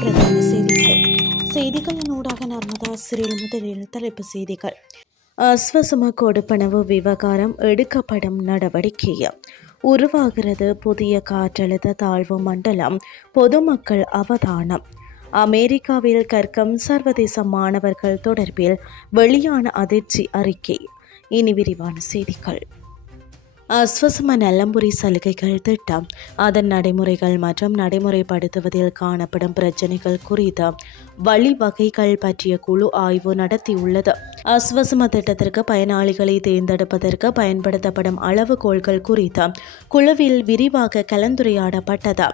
பிரதான செய்திகள். செய்திகளின் ஊடாக நர்மதா சிறில் முதலில் தலைப்பு செய்திகள். அஸ்வசம கொடுப்பனவு விவகாரம் எடுக்கப்படும் நடவடிக்கை உருவாகிறது புதிய காற்றழுத்த தாழ்வு மண்டலம் பொதுமக்கள் அவதானம். அமெரிக்காவில் கற்கும் சர்வதேச மாணவர்கள் தொடர்பில் வெளியான அதிர்ச்சி அறிக்கை. இனி விரிவான செய்திகள். அஸ்வசம நல்லம்புரி சலுகைகள் திட்டம். அதன் நடைமுறைகள் மற்றும் நடைமுறைப்படுத்துவதில் காணப்படும் பிரச்சினைகள் குறித்த வழிவகைகள் பற்றிய குழு ஆய்வு நடத்தியுள்ளது. அஸ்வசம திட்டத்திற்கு பயனாளிகளை தேர்ந்தெடுப்பதற்கு பயன்படுத்தப்படும் அளவுகோள்கள் குறித்த குழுவில் விரிவாக கலந்துரையாடப்பட்டது.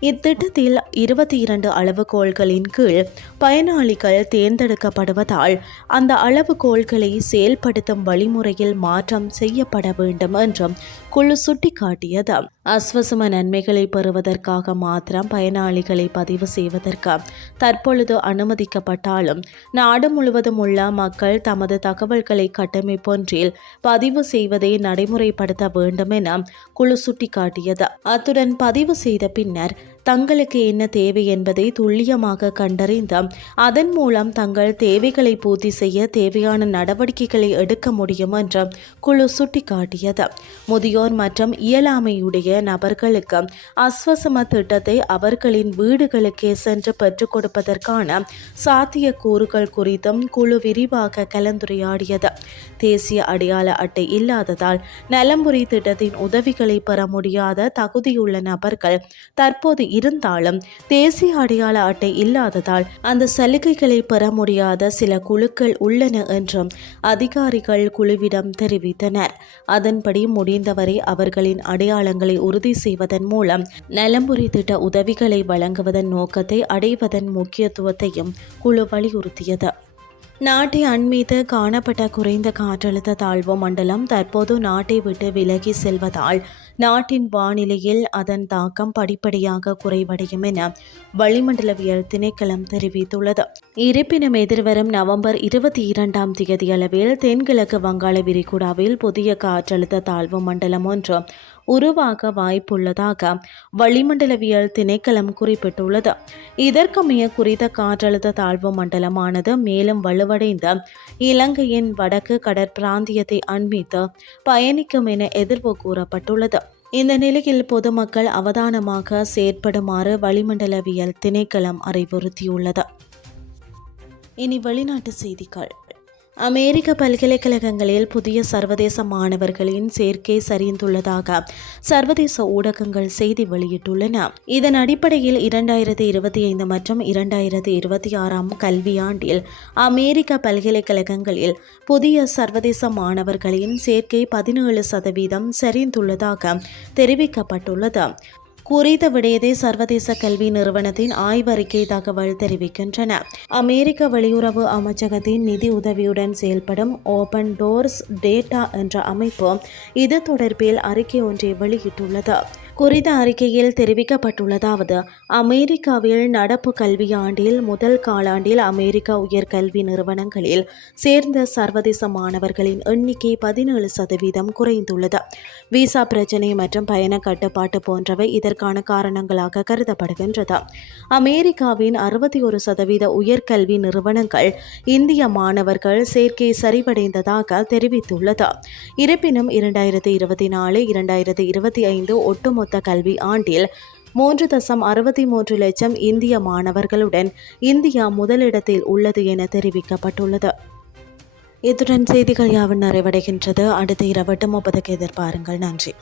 இத்திட்டத்தில் இருபத்தி இரண்டு அளவுகோள்களின் கீழ் பயனாளிகள் தேர்ந்தெடுக்கப்படுவதால் அந்த அளவுகோள்களை செயல்படுத்தும் வழிமுறையில் மாற்றம் செய்யப்பட வேண்டும் என்றும் குழு சுட்டிக்காட்டியது. அஸ்வசம நன்மைகளை பெறுவதற்காக மாத்திரம் பயனாளிகளை பதிவு செய்வதற்கு தற்பொழுது அனுமதிக்கப்பட்டாலும் நாடு முழுவதும் உள்ள மக்கள் தமது தகவல்களை கட்டமைப்பொன்றில் பதிவு செய்வதை நடைமுறைப்படுத்த வேண்டும் என குழு சுட்டிக்காட்டியது. அத்துடன் பதிவு செய்த பின்னர் தங்களுக்கு என்ன தேவை என்பதை துல்லியமாக கண்டறிந்து அதன் மூலம் தங்கள் தேவைகளை பூர்த்தி செய்ய தேவையான நடவடிக்கைகளை எடுக்க முடியும் என்று குழு சுட்டிக்காட்டியது. முதியோர் மற்றும் இயலாமையுடைய நபர்களுக்கு அஸ்வசம திட்டத்தை அவர்களின் வீடுகளுக்கே சென்று பெற்றுக் கொடுப்பதற்கான சாத்திய கூறுகள் குறித்தும் குழு விரிவாக கலந்துரையாடியது. தேசிய அடையாள அட்டை இல்லாததால் நலம்புரி திட்டத்தின் உதவிகளை பெற முடியாத தகுதியுள்ள நபர்கள் தற்போது இருந்தாலும் தேசிய அடையாள அட்டை இல்லாததால் அந்த சலுகைகளை பெற முடியாத சில குழுக்கள் உள்ளன என்றும் அதிகாரிகள் குழுவிடம் தெரிவித்தனர். அதன்படி முடிந்தவரை அவர்களின் அடையாளங்களை உறுதி செய்வதன் மூலம் நலம்புரி திட்ட உதவிகளை வழங்குவதன் நோக்கத்தை அடைவதன் முக்கியத்துவத்தையும் குழு வலியுறுத்தியது. நாட்டை அண்மீது காணப்பட்ட குறைந்த காற்றழுத்த தாழ்வு மண்டலம் தற்போது நாட்டை விட்டு விலகி செல்வதால் நாட்டின் வானிலையில் அதன் தாக்கம் படிப்படியாக குறைவடையும் என வளிமண்டலவியல் திணைக்களம் தெரிவித்துள்ளது. இருப்பினும் எதிர்வரும் நவம்பர் இருபத்தி இரண்டாம் தேதி அளவில் தென்கிழக்கு வங்காள விரிகுடாவில் புதிய காற்றழுத்த தாழ்வு மண்டலம் ஒன்று உருவாக வாய்ப்புள்ளதாக வளிமண்டலவியல் திணைக்களம் குறிப்பிட்டுள்ளது. இதற்கமைய குறித்த காற்றழுத்த தாழ்வு மண்டலமானது மேலும் வலுவடைந்த இலங்கையின் வடக்கு கடற்பிராந்தியத்தை அண்மித்து பயணிக்கும் என எதிர்வு கூறப்பட்டுள்ளது. இந்த நிலையில் பொதுமக்கள் அவதானமாக செயற்படுமாறு வளிமண்டலவியல் திணைக்களம் அறிவுறுத்தியுள்ளது. இனி வெளிநாட்டு செய்திகள். அமெரிக்க பல்கலைக்கழகங்களில் புதிய சர்வதேச மாணவர்களின் சேர்க்கை சரிந்துள்ளதாக சர்வதேச ஊடகங்கள் செய்தி வெளியிட்டுள்ளன. இதன் அடிப்படையில் இரண்டாயிரத்தி இருபத்தி ஐந்து மற்றும் இரண்டாயிரத்தி இருபத்தி ஆறாம் கல்வியாண்டில் அமெரிக்க பல்கலைக்கழகங்களில் புதிய சர்வதேச மாணவர்களின் சேர்க்கை பதினேழு சதவீதம் சரிந்துள்ளதாக தெரிவிக்கப்பட்டுள்ளது. குறித்த விடயத்தை சர்வதேச கல்வி நிறுவனத்தின் ஆய்வறிக்கை தகவல் தெரிவிக்கின்றன. அமெரிக்க வெளியுறவு அமைச்சகத்தின் நிதி உதவியுடன் செயல்படும் ஓபன் டோர்ஸ் டேட்டா என்ற அமைப்பு இது தொடர்பில் அறிக்கை ஒன்றை வெளியிட்டுள்ளது. குறித்த அறிக்கையில் தெரிவிக்கப்பட்டுள்ளதாவது அமெரிக்காவில் நடப்பு கல்வியாண்டில் முதல் காலாண்டில் அமெரிக்க உயர்கல்வி நிறுவனங்களில் சேர்ந்த சர்வதேச மாணவர்களின் எண்ணிக்கை பதினேழு சதவீதம் குறைந்துள்ளது. விசா பிரச்சினை மற்றும் பயண கட்டுப்பாட்டு போன்றவை இதற்கான காரணங்களாக கருதப்படுகின்றது. அமெரிக்காவின் அறுபத்தி ஒரு சதவீத உயர்கல்வி நிறுவனங்கள் இந்திய மாணவர்கள் சேர்க்கை சரிவடைந்ததாக தெரிவித்துள்ளது. இருப்பினும் இரண்டாயிரத்தி இருபத்தி நாலு இரண்டாயிரத்தி இருபத்தி ஐந்து ஒட்டுமொத்த கல்வி ஆண்டில் மூன்று தசம் அறுபத்தி மூன்று லட்சம் இந்திய மாணவர்களுடன் இந்தியா முதலிடத்தில் உள்ளது என தெரிவிக்கப்பட்டுள்ளது. இத்துடன் செய்திகள் யாவும் நிறைவடைகின்றது. அடுத்த இரவு எட்டு முப்பதுக்கு எதிர்பாருங்கள். நன்றி.